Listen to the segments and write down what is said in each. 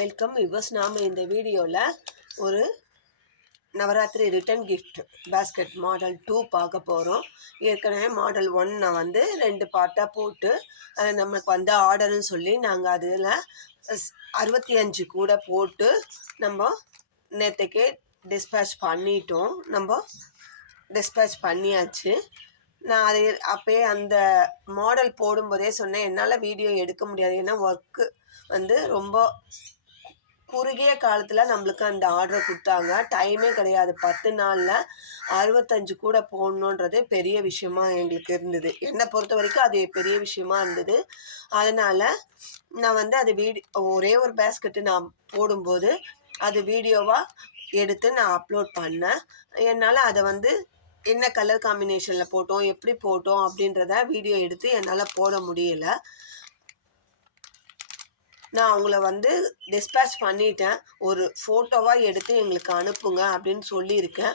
Welcome viewers. நாம் இந்த வீடியோவில் ஒரு Navratri return gift basket model 2 பார்க்க போகிறோம். ஏற்கனவே மாடல் 1 நான் வந்து 2 பார்ட்டாக போட்டு நமக்கு வந்து ஆர்டர்னு சொல்லி நாங்கள் அதில் 65 கூட போட்டு நம்ம நேற்றுக்கே டிஸ்பேச் பண்ணியாச்சு. நான் அது அப்போயே அந்த மாடல் போடும்போதே சொன்னேன், என்னால் வீடியோ எடுக்க முடியாது, ஏன்னா ஒர்க்கு வந்து ரொம்ப குறுகிய காலத்தில் நம்மளுக்கு அந்த ஆர்டரை கொடுத்தாங்க. டைமே கிடையாது. 10 நாளில் 65 கூட போடணுன்றது பெரிய விஷயமா எங்களுக்கு இருந்தது. என்னை பொறுத்த வரைக்கும் அது பெரிய விஷயமா இருந்தது. அதனால் நான் வந்து அது ஒரே ஒரு பேஸ்கெட்டு நான் போடும்போது அது வீடியோவாக எடுத்து நான் அப்லோட் பண்ணேன். என்னால் அதை வந்து என்ன கலர் காம்பினேஷனில் போட்டோம், எப்படி போட்டோம் அப்படின்றத வீடியோ எடுத்து என்னால் போட முடியலை. நான் அவங்கள வந்து டிஸ்பேச் பண்ணிட்டேன். ஒரு ஃபோட்டோவாக எடுத்து எங்களுக்கு அனுப்புங்க அப்படின்னு சொல்லியிருக்கேன்.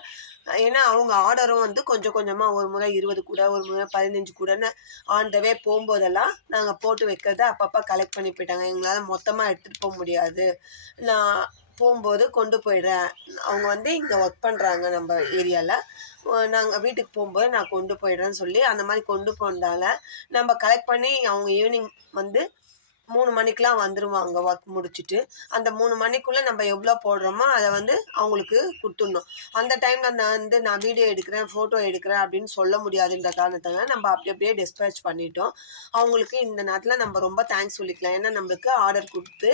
ஏன்னா அவங்க ஆர்டரும் வந்து கொஞ்சம் கொஞ்சமாக ஒரு முறை 20 கூட, ஒரு முறை 15 கூடன்னு ஆன் த வே போகும்போதெல்லாம் நாங்கள் போட்டு வைக்கிறத அப்பப்போ கலெக்ட் பண்ணி போயிட்டாங்க. எங்களால் மொத்தமாக எடுத்துகிட்டு போக முடியாது, நான் போகும்போது கொண்டு போயிடுறேன். அவங்க வந்து இங்கே ஒர்க் பண்ணுறாங்க நம்ம ஏரியாவில், நாங்கள் வீட்டுக்கு போகும்போது நான் கொண்டு போயிடுறேன்னு சொல்லி அந்த மாதிரி கொண்டு போனதால் நம்ம கலெக்ட் பண்ணி அவங்க ஈவினிங் வந்து 3 மணிக்கெலாம் வந்துடுவாங்க ஒர்க் முடிச்சுட்டு. அந்த 3 மணிக்குள்ளே நம்ம எவ்வளோ போடுறோமோ அதை வந்து அவங்களுக்கு கொடுத்துடணும். அந்த டைமில் நான் வீடியோ எடுக்கிறேன், ஃபோட்டோ எடுக்கிறேன் அப்படின்னு சொல்ல முடியாதுன்ற காரணத்தால் நம்ம அப்படியே டிஸ்பேச் பண்ணிட்டோம். அவங்களுக்கு இந்த நேரத்தில் நம்ம ரொம்ப தேங்க்ஸ் சொல்லிக்கலாம். ஏன்னா நம்மளுக்கு ஆர்டர் கொடுத்து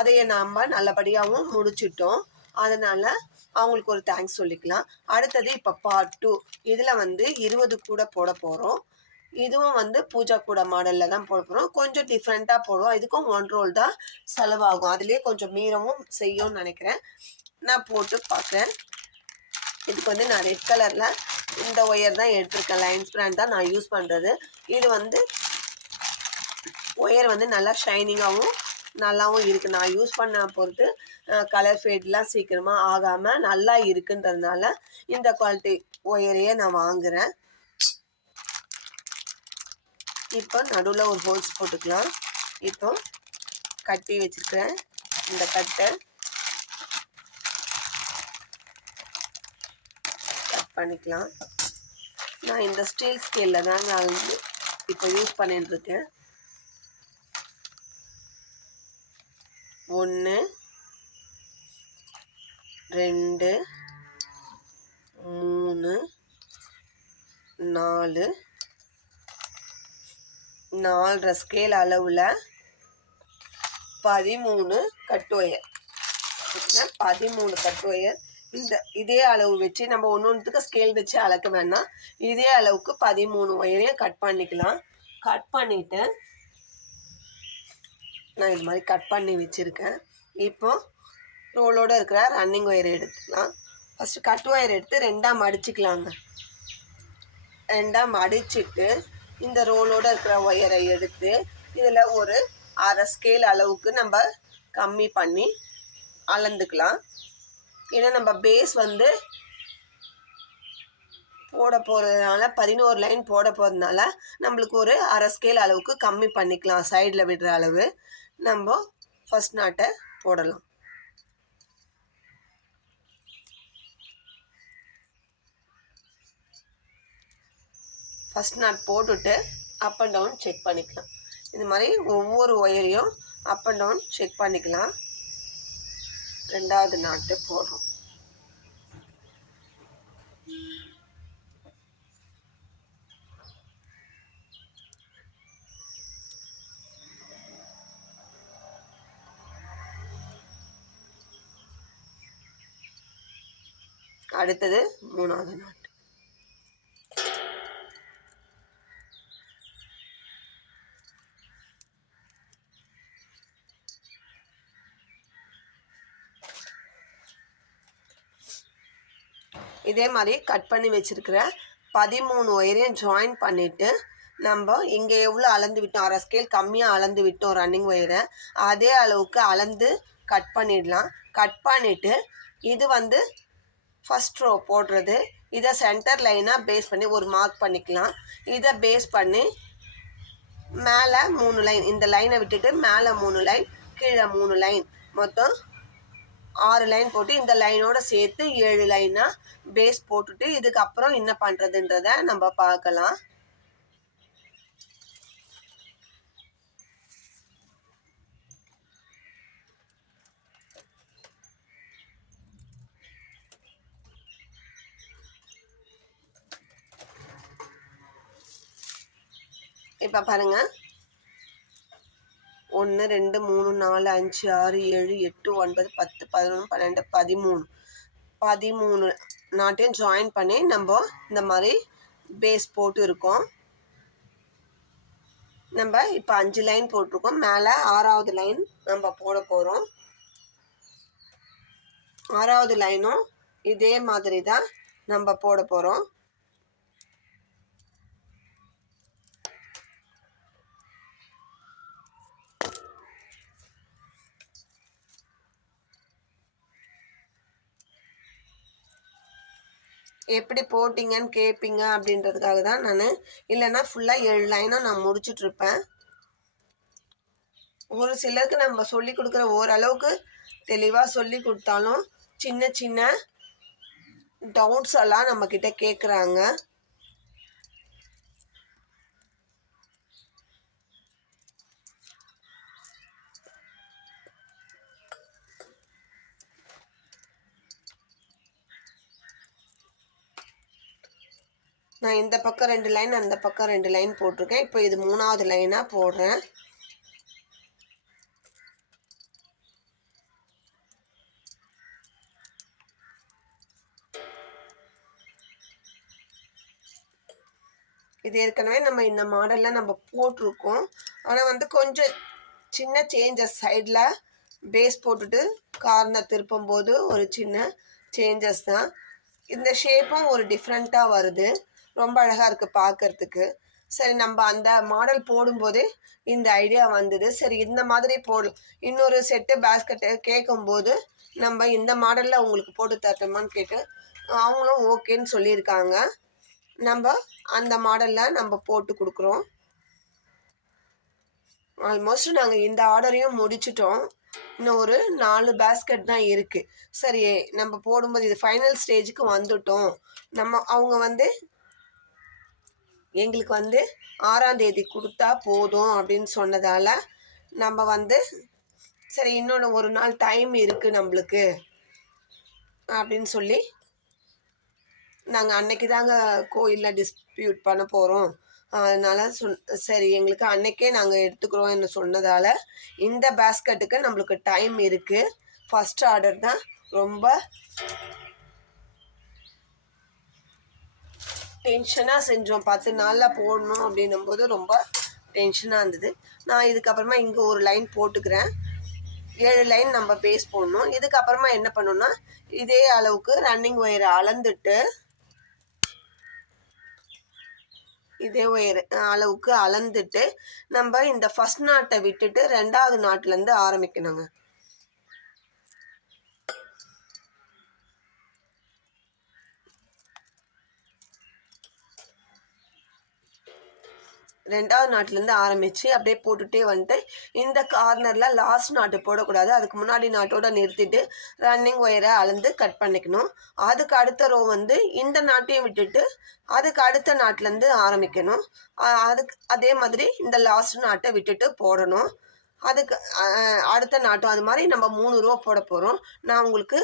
அதையே நம்ம நல்லபடியாகவும் முடிச்சிட்டோம். அதனால் அவங்களுக்கு ஒரு தேங்க்ஸ் சொல்லிக்கலாம். அடுத்தது இப்போ பார்ட் 2. இதில் வந்து 20 கூட போட போகிறோம். இதுவும் வந்து பூஜா கூட மாடலில் தான் போட போகிறோம். கொஞ்சம் டிஃப்ரெண்ட்டாக போடுவோம். இதுக்கும் 1 ரோல் தான் செலவாகும். அதுலேயே கொஞ்சம் மீறவும் செய்யும்னு நினைக்கிறேன். நான் போட்டு பார்க்குறேன். இதுக்கு வந்து நான் ரெட் கலரில் இந்த ஒயர் தான் எடுத்திருக்கேன். லைன்ஸ் பிராண்ட் தான் நான் யூஸ் பண்ணுறது. இது வந்து ஒயர் வந்து நல்லா ஷைனிங்காகவும் நல்லாவும் இருக்குது. நான் யூஸ் பண்ண பொறுத்து கலர் ஃபேட்லாம் சீக்கிரமாக ஆகாமல் நல்லா இருக்குன்றதுனால இந்த குவாலிட்டி ஒயரையே நான் வாங்குகிறேன். இப்போ நடுவில் ஒரு ஹோல்ஸ் போட்டுக்கலாம். இப்போ கட்டி வச்சுருக்கிறேன். இந்த கட்டை கட் பண்ணிக்கலாம். நான் இந்த ஸ்டீல் ஸ்கேலில் தான் நான் வந்து இப்போ யூஸ் பண்ணிட்டுருக்கேன். 1 2 3 4 4 ஸ்கேல் அளவில் 13 கட்டு ஒயர். 13 கட்டு ஒயர். இதே அளவு வச்சு நம்ம ஒன்றுத்துக்கு ஸ்கேல் வச்சு அளக்க வேணாம். இதே அளவுக்கு 13 ஒயரையும் கட் பண்ணிக்கலாம். கட் பண்ணிவிட்டு நான் இது மாதிரி கட் பண்ணி வச்சுருக்கேன். இப்போ ரோலோடு இருக்கிற ரன்னிங் ஒயரை எடுத்துக்கலாம். ஃபஸ்ட்டு கட் ஒயர் எடுத்து 2ஆக மடிச்சுக்கலாங்க. 2ஆக மடிச்சுட்டு இந்த ரோலோடு இருக்கிற ஒயரை எடுத்து இதில் ஒரு 1/2 ஸ்கேல் அளவுக்கு நம்ம கம்மி பண்ணி அளந்துக்கலாம். ஏன்னா நம்ம பேஸ் வந்து போட போகிறதுனால 11 லைன் போட போகிறதுனால நம்மளுக்கு ஒரு 1/2 ஸ்கேல் அளவுக்கு கம்மி பண்ணிக்கலாம். சைடில் விடுற அளவு நம்ம ஃபஸ்ட் நாட்டை போடலாம். ஃபஸ்ட் நாட் போட்டுட்டு அப் அண்ட் டவுன் செக் பண்ணிக்கலாம். இது மாதிரி ஒவ்வொரு ஒயரையும் அப் அண்ட் டவுன் செக் பண்ணிக்கலாம். 2வது நாட்டு போடுறோம். அடுத்தது 3வது நாட்டு. இதே மாதிரி கட் பண்ணி வச்சுருக்கிற 13 ஒயரையும் ஜாயின் பண்ணிவிட்டு நம்ம இங்கே எவ்வளோ அளந்து விட்டோம், 1/2 ஸ்கேல் கம்மியாக அளந்து விட்டோம் ரன்னிங் ஒயரை, அதே அளவுக்கு அளந்து கட் பண்ணிடலாம். கட் பண்ணிவிட்டு இது வந்து ஃபஸ்ட் ரோ போடுறது. இதை சென்டர் லைனாக பேஸ் பண்ணி ஒரு மார்க் பண்ணிக்கலாம். இதை பேஸ் பண்ணி மேலே 3 லைன், இந்த லைனை விட்டுட்டு மேலே 3 லைன், கீழே 3 லைன் மொத்தம் 6 லைன் போட்டு இந்த லைனோட சேர்த்து 7 லைனாக பேஸ் போட்டுட்டு இதுக்கப்புறம் என்ன பண்ணுறதுன்றத நம்ம பார்க்கலாம். இப்போ பாருங்கள், 1 2 3 4 5 6 7 8 9 10 11 12 13 நாட்டையும் ஜாயின் பண்ணி நம்ம இந்த மாதிரி பேஸ் போட்டு இருக்கோம். நம்ம இப்போ 5 லைன் போட்டிருக்கோம். மேலே 6வது லைன் நம்ம போட போகிறோம். 6வது லைனும் இதே மாதிரி தான் நம்ம போட போகிறோம். எப்படி போட்டிங்கன்னு கேட்பீங்க அப்படின்றதுக்காக தான் நான், இல்லைன்னா ஃபுல்லாக 7 லைனாக நான் முடிச்சுட்ருப்பேன். ஒரு சிலருக்கு நம்ம சொல்லி கொடுக்குற ஓரளவுக்கு தெளிவாக சொல்லி கொடுத்தாலும் சின்ன சின்ன டவுட்ஸ் எல்லாம் நம்மக்கிட்ட கேட்குறாங்க. நான் இந்த பக்கம் 2 லைன், அந்த பக்கம் 2 லைன் போட்டிருக்கேன். இப்போ இது 3வது லைனாக போடுறேன். இது ஏற்கனவே நம்ம இந்த மாடலில் நம்ம போட்டிருக்கோம். ஆனால் வந்து கொஞ்சம் சின்ன சேஞ்சஸ் சைடில் பேஸ் போட்டுட்டு கார்னர் திருப்பும் போது ஒரு சின்ன சேஞ்சஸ் தான். இந்த ஷேப்பும் ஒரு டிஃப்ரெண்ட்டாக வருது, ரொம்ப அழகாக இருக்குது பார்க்குறதுக்கு. சரி, நம்ம அந்த மாடல் போடும்போதே இந்த ஐடியா வந்தது. சரி, இந்த மாதிரி இன்னொரு செட்டு பேஸ்கெட்டு கேட்கும்போது நம்ம இந்த மாடலில் உங்களுக்கு போட்டு தரட்டுமான்னு கேட்டு அவங்களும் ஓகேன்னு சொல்லியிருக்காங்க. நம்ம அந்த மாடலில் நம்ம போட்டு கொடுக்குறோம். ஆல்மோஸ்ட் நாங்கள் இந்த ஆர்டரையும் முடிச்சிட்டோம். இன்னும் ஒரு 4 பேஸ்கெட் தான் இருக்குது. சரி, நம்ம போடும்போது இது ஃபைனல் ஸ்டேஜுக்கு வந்துட்டோம். அவங்க வந்து எங்களுக்கு வந்து 6ஆம் தேதி கொடுத்தா போதும் அப்படின்னு சொன்னதால் நம்ம வந்து சரி இன்னொன்று ஒரு நாள் டைம் இருக்குது நம்மளுக்கு அப்படின்னு சொல்லி நாங்கள் அன்னைக்கு தாங்க கோயிலில் டிஸ்ட்ரிபியூட் பண்ண போகிறோம். அதனால் சரி எங்களுக்கு அன்னைக்கே நாங்கள் எடுத்துக்கிறோம்னு சொன்னதால் இந்த பேஸ்கெட்டுக்கு நம்மளுக்கு டைம் இருக்குது. ஃபஸ்ட் ஆர்டர் தான், ரொம்ப டென்ஷனாக செஞ்சோம். 10 நாளில் போடணும் அப்படின்னும் போது ரொம்ப டென்ஷனாக இருந்தது. நான் இதுக்கப்புறமா இங்கே ஒரு லைன் போட்டுக்கிறேன். 7 லைன் நம்ம பேஸ் போடணும். இதுக்கப்புறமா என்ன பண்ணணும்னா இதே அளவுக்கு ரன்னிங் ஒயரை அளந்துட்டு இதே ஒயர் அளவுக்கு அளந்துட்டு நம்ம இந்த ஃபர்ஸ்ட் நாட்டை விட்டுட்டு 2வது நாட்டிலேருந்து ஆரம்பிக்கணுங்க. 2வது நாட்டிலேருந்து ஆரம்பித்து அப்படியே போட்டுகிட்டே வந்துட்டு இந்த கார்னரில் லாஸ்ட் நாட்டு போடக்கூடாது. அதுக்கு முன்னாடி நாட்டோட நிறுத்திட்டு ரன்னிங் ஒயரை அளந்து கட் பண்ணிக்கணும். அதுக்கு அடுத்த ரோ வந்து இந்த நாட்டையும் விட்டுட்டு அதுக்கு அடுத்த நாட்டிலேருந்து ஆரம்பிக்கணும். அதுக்கு அதே மாதிரி இந்த லாஸ்ட் நாட்டை விட்டுட்டு போடணும். அதுக்கு அடுத்த நாட்டம் அது மாதிரி நம்ம 3 ரோ போட போகிறோம். நான் உங்களுக்கு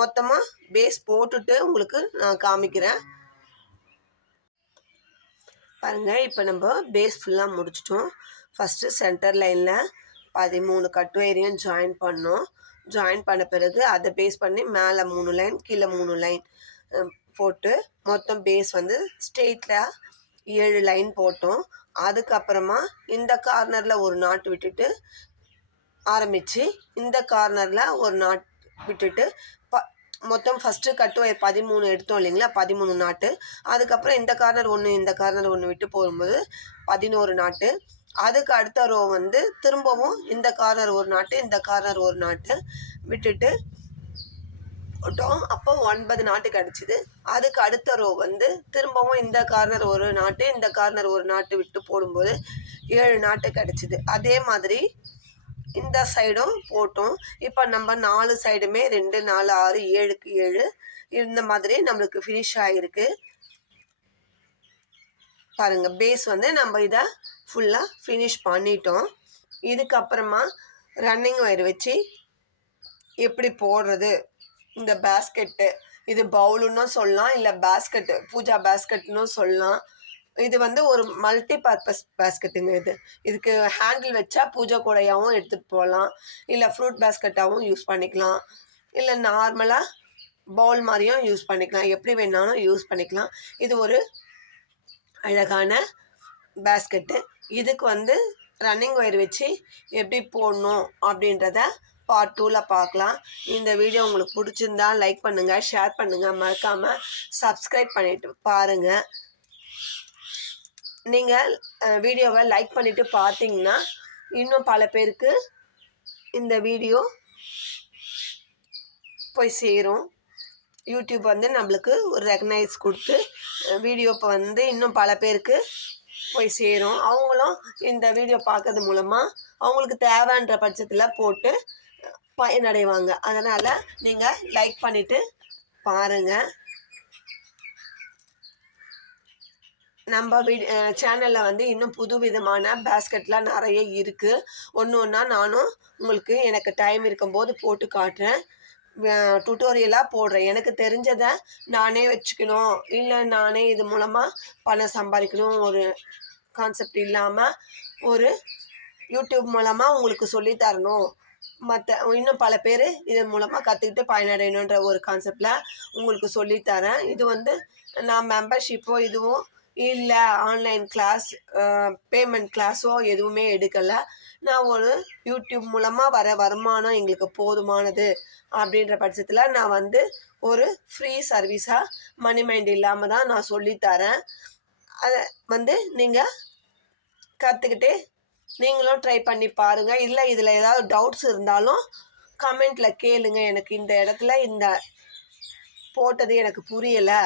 மொத்தமாக பேஸ் போட்டுட்டு உங்களுக்கு நான் காமிக்கிறேன் பாருங்கள். இப்போ நம்ம பேஸ் ஃபுல்லாக முடிச்சிட்டோம். ஃபஸ்ட்டு சென்டர் லைனில் 13 கட் ஒயரையும் ஜாயின் பண்ணோம். ஜாயின் பண்ண பிறகு அதை பேஸ் பண்ணி மேலே 3 லைன் கீழே 3 லைன் போட்டு மொத்தம் பேஸ் வந்து ஸ்ட்ரெயிட்டில் 7 லைன் போட்டோம். அதுக்கப்புறமா இந்த கார்னரில் ஒரு நாட் விட்டுட்டு ஆரம்பித்து இந்த கார்னரில் ஒரு நாட் விட்டுட்டு மொத்தம் ஃபஸ்ட்டு கட்டு 13 எடுத்தோம் இல்லைங்களா, 13 நாட்டு. அதுக்கப்புறம் இந்த கார்னர் 1 இந்த கார்னர் 1 விட்டு போகும்போது 11 நாட்டு. அதுக்கு அடுத்த ரோ வந்து திரும்பவும் இந்த கார்னர் ஒரு நாட்டு இந்த கார்னர் ஒரு நாட்டு விட்டுட்டு போட்டோம். அப்போ 9 நாட்டு கிடச்சிது. அதுக்கு அடுத்த ரோ வந்து திரும்பவும் இந்த கார்னர் ஒரு நாட்டு இந்த கார்னர் ஒரு நாட்டு விட்டு போடும்போது 7 நாட்டு கிடச்சிது. அதே மாதிரி இந்த சைடும் போட்டோம். இப்போ நம்ம 4 சைடுமே 2, 4, 6, 7க்கு 7 இந்த மாதிரி நம்மளுக்கு ஃபினிஷ் ஆகிருக்கு. பாருங்கள், பேஸ் வந்து நம்ம இதை ஃபுல்லாக ஃபினிஷ் பண்ணிட்டோம். இதுக்கப்புறமா ரன்னிங் ஒயர் வச்சு எப்படி போடுறது இந்த பேஸ்கெட்டு, இது பவுலுன்னு சொல்லலாம், இல்லை பேஸ்கெட்டு பூஜா பேஸ்கெட்னு சொல்லலாம். இது வந்து ஒரு மல்டி பர்பஸ் பேஸ்கெட்டுங்க. இதுக்கு ஹேண்டில் வச்சா பூஜை கூடையாகவும் எடுத்துகிட்டு போகலாம், இல்லை ஃப்ரூட் பேஸ்கெட்டாகவும் யூஸ் பண்ணிக்கலாம், இல்லை நார்மலாக பவுல் மாதிரியும் யூஸ் பண்ணிக்கலாம். எப்படி வேணாலும் யூஸ் பண்ணிக்கலாம். இது ஒரு அழகான பேஸ்கெட்டு. இதுக்கு வந்து ரன்னிங் ஒயர் வச்சு எப்படி போடணும் அப்படின்றத பார்ட் 2ல் பார்க்கலாம். இந்த வீடியோ உங்களுக்கு பிடிச்சிருந்தா லைக் பண்ணுங்கள், ஷேர் பண்ணுங்கள், மறக்காமல் சப்ஸ்கிரைப் பண்ணிவிட்டு பாருங்கள். நீங்கள் வீடியோவை லைக் பண்ணிவிட்டு பார்த்தீங்கன்னா இன்னும் பல பேருக்கு இந்த வீடியோ போய் சேரும். யூடியூப் வந்து நம்மளுக்கு ஒரு ரெகனைஸ் கொடுத்து வீடியோ இப்போ வந்து இன்னும் பல பேருக்கு போய் சேரும். அவங்களும் இந்த வீடியோ பார்க்கறது மூலமாக அவங்களுக்கு தேவைன்ற பட்சத்தில் போட்டு பயனடைவாங்க. அதனால் நீங்கள் லைக் பண்ணிவிட்டு பாருங்கள். நம்ம சேனலில் வந்து இன்னும் புது விதமான பேஸ்கெட்லாம் நிறைய இருக்குது. ஒன்று ஒன்றா நானும் உங்களுக்கு எனக்கு டைம் இருக்கும்போது போட்டு காட்டுறேன், டுட்டோரியலாக போடுறேன். எனக்கு தெரிஞ்சதை நானே வச்சுக்கணும், இல்லை நானே இது மூலமாக பணம் சம்பாதிக்கணும் ஒரு கான்செப்ட் இல்லாமல் ஒரு யூடியூப் மூலமாக உங்களுக்கு சொல்லித்தரணும், மற்ற இன்னும் பல பேர் இதன் மூலமாக கற்றுக்கிட்டு பயனடையணுன்ற ஒரு கான்செப்டில் உங்களுக்கு சொல்லித்தரேன். இது வந்து நான் மெம்பர்ஷிப்போ இதுவும் இல்லை, ஆன்லைன் கிளாஸ் பேமெண்ட் கிளாஸோ எதுவுமே எடுக்கலை. நான் ஒரு யூடியூப் மூலமாக வர வருமானம் எங்களுக்கு போதுமானது அப்படின்ற பட்சத்தில் நான் வந்து ஒரு ஃப்ரீ சர்வீஸாக மணி மைண்ட் இல்லாமல் தான் நான் சொல்லித்தரேன். அதை வந்து நீங்கள் கற்றுக்கிட்டு நீங்களும் ட்ரை பண்ணி பாருங்கள். இல்லை இதில் ஏதாவது டவுட்ஸ் இருந்தாலும் கமெண்ட்டில் கேளுங்க. எனக்கு இந்த இடத்துல இந்த போட்டது எனக்கு புரியலை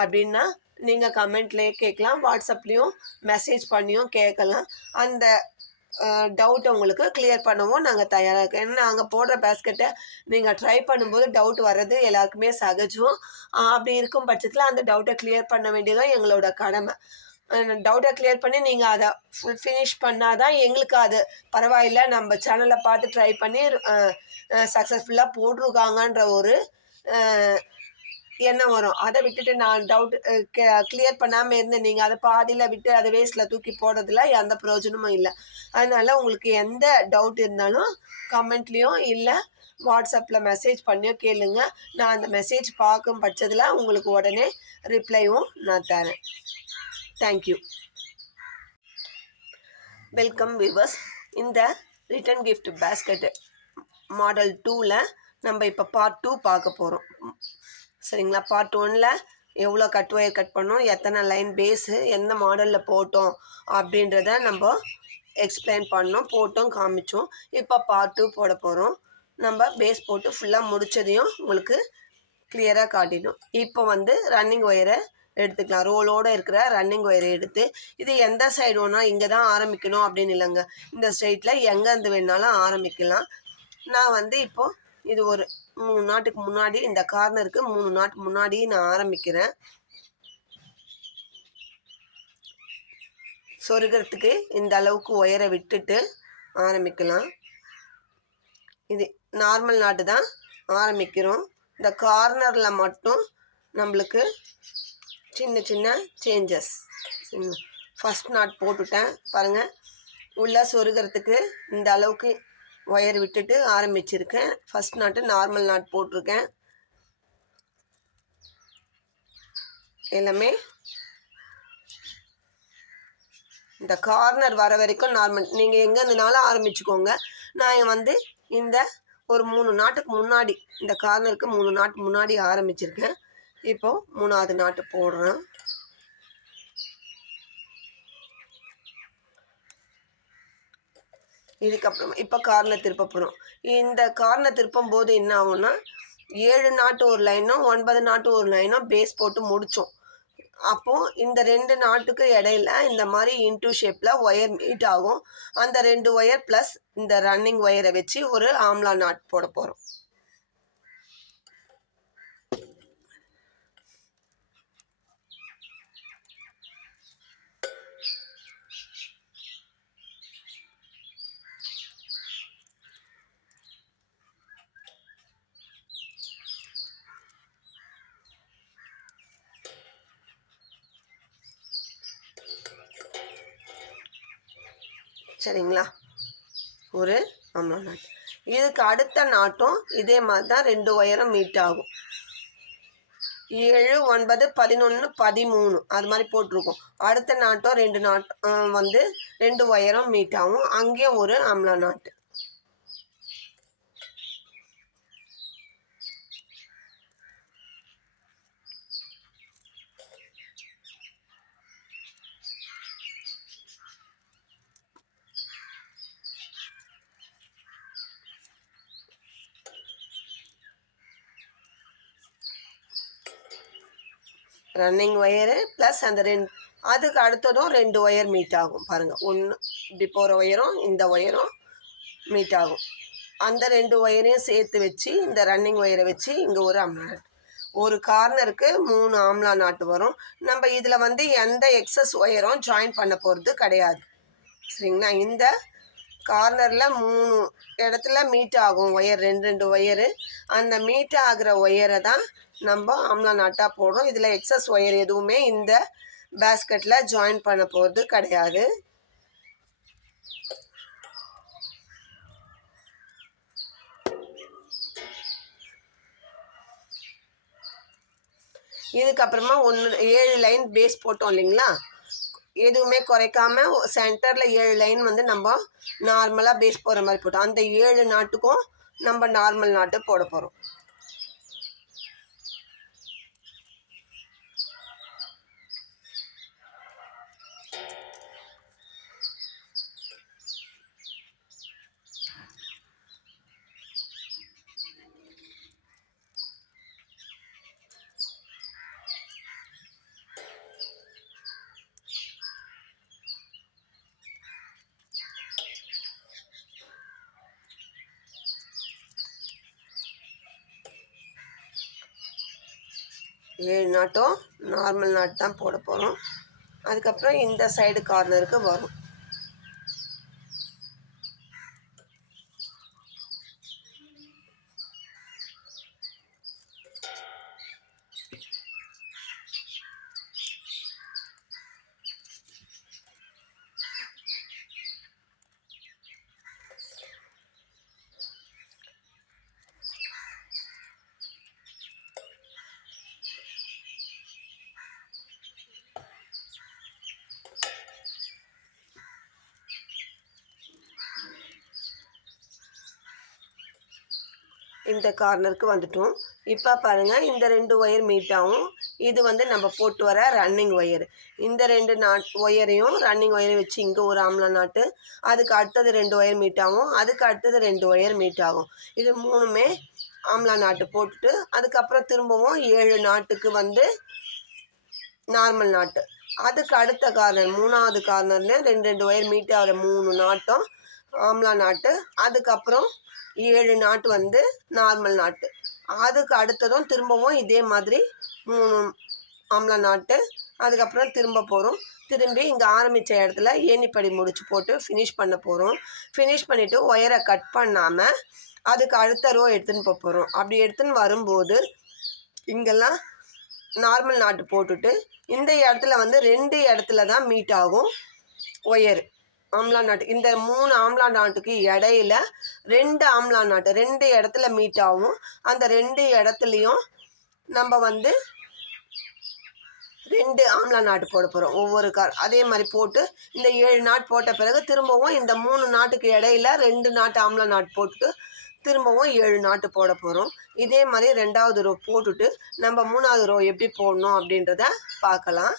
அப்படின்னா நீங்கள் கமெண்ட்லேயே கேட்கலாம், வாட்ஸ்அப்லேயும் மெசேஜ் பண்ணியும் கேட்கலாம். அந்த டவுட்டை உங்களுக்கு கிளியர் பண்ணவும் நாங்கள் தயாராக இருக்கோம். ஏன்னா நாங்கள் போடுற பேஸ்கெட்டை நீங்கள் ட்ரை பண்ணும்போது டவுட் வர்றது எல்லாருக்குமே சகஜம். அப்படி இருக்கும் பட்சத்தில் அந்த டவுட்டை கிளியர் பண்ண வேண்டியதான் எங்களோட கடமை. டவுட்டை கிளியர் பண்ணி நீங்கள் அதை ஃபுல் ஃபினிஷ் பண்ணால் தான் எங்களுக்கு அது பரவாயில்லை, நம்ம சேனலை பார்த்து ட்ரை பண்ணி சக்ஸஸ்ஃபுல்லாக போட்டிருக்காங்கன்ற ஒரு எண்ணம் வரும். அதை விட்டுட்டு நான் டவுட் கிளியர் பண்ணாமல் இருந்து நீங்கள் அதை பாதியில் விட்டு அதை வேஸ்ட்டில் தூக்கி போடுறதுல எந்த பிரயோஜனமும் இல்லை. அதனால் உங்களுக்கு எந்த டவுட் இருந்தாலும் கமெண்ட்லேயும் இல்லை வாட்ஸ்அப்பில் மெசேஜ் பண்ணியோ கேளுங்க. நான் அந்த மெசேஜ் பார்க்கும் பட்சத்தில் உங்களுக்கு உடனே ரிப்ளையும் நான் தரேன். தேங்க்யூ. Welcome viewers. இந்த ரிட்டன் கிஃப்ட் பேஸ்கெட்டு மாடல் 2ல் நம்ம இப்போ பார்ட் 2 பார்க்க போகிறோம். சரிங்களா? பார்ட் 1ல் எவ்வளோ கட் ஒயர் கட் பண்ணோம், எத்தனை லைன் பேஸு, எந்த மாடலில் போட்டோம் அப்படின்றத நம்ம எக்ஸ்பிளைன் பண்ணோம், போட்டோம், காமிச்சோம். இப்போ பார்ட் 2 போட போகிறோம். நம்ம பேஸ் போட்டு ஃபுல்லாக முடித்ததையும் உங்களுக்கு கிளியராக காட்டிடும். இப்போ வந்து ரன்னிங் ஒயரை எடுத்துக்கலாம். ரோலோடு இருக்கிற ரன்னிங் ஒயரை எடுத்து இது எந்த சைடு வேணா இங்கே தான் ஆரம்பிக்கணும் அப்படின்னு இல்லைங்க, இந்த ஸ்ட்ரெயிட்டில் எங்கேருந்து வேணாலும் ஆரம்பிக்கலாம். நான் வந்து இப்போது இது ஒரு 3 நாட்டுக்கு முன்னாடி, இந்த கார்னருக்கு 3 நாட்டு முன்னாடி நான் ஆரம்பிக்கிறேன். சொருகிறதுக்கு இந்த அளவுக்கு ஒயரை விட்டுட்டு ஆரம்பிக்கலாம். இது நார்மல் நாட்டு தான் ஆரம்பிக்கிறோம். இந்த கார்னரில் மட்டும் நம்மளுக்கு சின்ன சின்ன சேஞ்சஸ். ஃபஸ்ட் நாட் போட்டுட்டேன் பாருங்கள். உள்ளே சொருகிறதுக்கு இந்த அளவுக்கு ஒயர் விட்டுட்டு ஆரம்பிச்சிருக்கேன். ஃபஸ்ட் நாட்டு நார்மல் நாட் போட்டிருக்கேன். எல்லாமே இந்த கார்னர் வர வரைக்கும் நார்மல், நீங்கள் எங்கே இருந்தனாலும் ஆரம்பிச்சுக்கோங்க. நான் வந்து இந்த ஒரு 3 நாட்டுக்கு முன்னாடி, இந்த கார்னருக்கு 3 நாட்டு முன்னாடி ஆரம்பிச்சிருக்கேன். இப்போது 3ஆவது நாட்டு போடுறேன். இதுக்கப்புறமா இப்போ கார்னர் திருப்ப போகிறோம். இந்த கார்னர் திருப்பும் போது என்ன ஆகும்னா 7 நாட்டு ஒரு லைனும் 9 நாட்டு ஒரு லைனும் பேஸ் போட்டு முடித்தோம். அப்போது இந்த 2 நாட்டுக்கு இடையில இந்த மாதிரி இன்டூ ஷேப்பில் ஒயர் மீட் ஆகும். அந்த 2 ஒயர் ப்ளஸ் இந்த ரன்னிங் ஒயரை வச்சு ஒரு ஆம்லா நாட் போட போகிறோம். சரிங்களா? ஒரு ஆம்லா நாட். இதுக்கு அடுத்த நாட்டும் இதே மாதிரி தான் 2 ஒயரும் மீட் ஆகும். 7, 9, 11, 13 அது மாதிரி போட்டிருக்கோம். அடுத்த நாட்டும் 2 நாட் வந்து 2 ஒயரும் மீட் ஆகும். அங்கேயும் ஒரு ஆம்லா நாட்டு. ரன்னிங் ஒயரு ப்ளஸ் அந்த அதுக்கு அடுத்ததும் 2 ஒயர் மீட் ஆகும். பாருங்கள், ஒன்று இப்படி போகிற ஒயரும் இந்த ஒயரும் மீட் ஆகும். அந்த 2 ஒயரையும் சேர்த்து வச்சு இந்த ரன்னிங் ஒயரை வச்சு இங்கே ஒரு ஆம்லா நாட். ஒரு கார்னருக்கு 3 ஆம்லா நாட்டு வரும். நம்ம இதில் வந்து எந்த எக்ஸஸ் ஒயரும் ஜாயின் பண்ண போகிறது கிடையாது. சரிங்களா? இந்த கார்னரில் 3 இடத்துல மீட் ஆகும் ஒயர், 2 ஒயரு. அந்த மீட் ஆகிற ஒயரை தான் நம்ம ஆம்லா நாட்டாக போடுறோம். இதில் எக்ஸஸ் ஒயர் எதுவுமே இந்த பேஸ்கெட்டில் ஜாயின் பண்ண போகிறது கிடையாது. இதுக்கப்புறமா 7 லைன் பேஸ் போட்டோம் இல்லைங்களா? எதுவுமே குறைக்காம சென்டரில் 7 லைன் வந்து நம்ம நார்மலாக பேஸ் போகிற மாதிரி போட்டோம். அந்த 7 நாட்டுக்கும் நம்ம நார்மல் நாட்டு போட போகிறோம். ஏழு நாட்டும் நார்மல் நாட் தான் போட போகிறோம். அதுக்கப்புறம் இந்த சைடு கார்னருக்கு வரும். இந்த கார்னருக்கு வந்துட்டோம். இப்போ பாருங்கள், இந்த 2 ஒயர் மீட் ஆகும். இது வந்து நம்ம போட்டு வர ரன்னிங் ஒயர். இந்த 2 ஒயரையும் ரன்னிங் ஒயரையும் வச்சு இங்கே ஒரு ஆம்லா நாட்டு. அதுக்கு அடுத்தது 2 ஒயர் மீட் ஆகும். அதுக்கு அடுத்தது 2 ஒயர் மீட் ஆகும். இது 3மே ஆம்லா நாட்டு போட்டுட்டு அதுக்கப்புறம் திரும்பவும் 7 நாட்டுக்கு வந்து நார்மல் நாட்டு. அதுக்கு அடுத்த கார்னர் 3வது கார்னர்லேயும் 2 ஒயர் மீட் ஆகிற 3 நாட்டும் ஆம்லா நாட்டு. அதுக்கப்புறம் 7 நாட்டு வந்து நார்மல் நாட்டு. அதுக்கு அடுத்ததும் திரும்பவும் இதே மாதிரி 3 ஆம்லா நாட்டு. அதுக்கப்புறம் திரும்ப போகிறோம். திரும்பி இங்கே ஆரம்பித்த இடத்துல ஏணிப்படி முடிச்சு போட்டு ஃபினிஷ் பண்ண போகிறோம். ஃபினிஷ் பண்ணிவிட்டு ஒயரை கட் பண்ணாமல் அதுக்கு அடுத்த ரோ எடுத்துன்னு போகிறோம். அப்படி எடுத்துன்னு வரும்போது இங்கெல்லாம் நார்மல் நாட்டு போட்டுட்டு இந்த இடத்துல வந்து 2 இடத்துல தான் மீட் ஆகும் ஒயர் ஆம்லா நாட்டு. இந்த 3 ஆம்லா நாட்டுக்கு இடையில 2 ஆம்லா நாட்டு 2 இடத்துல மீட் ஆகும். அந்த 2 இடத்துலையும் நம்ம வந்து 2 ஆம்லா நாட்டு போட போகிறோம். ஒவ்வொரு அதே மாதிரி போட்டு இந்த 7 நாட் போட்ட பிறகு திரும்பவும் இந்த 3 நாட்டுக்கு இடையில 2 நாட்டு ஆம்லா நாட் போட்டுட்டு திரும்பவும் 7 நாட்டு போட போகிறோம். இதே மாதிரி 2வது ரோ போட்டுட்டு நம்ம 3வது ரோ எப்படி போடணும் அப்படின்றத பார்க்கலாம்.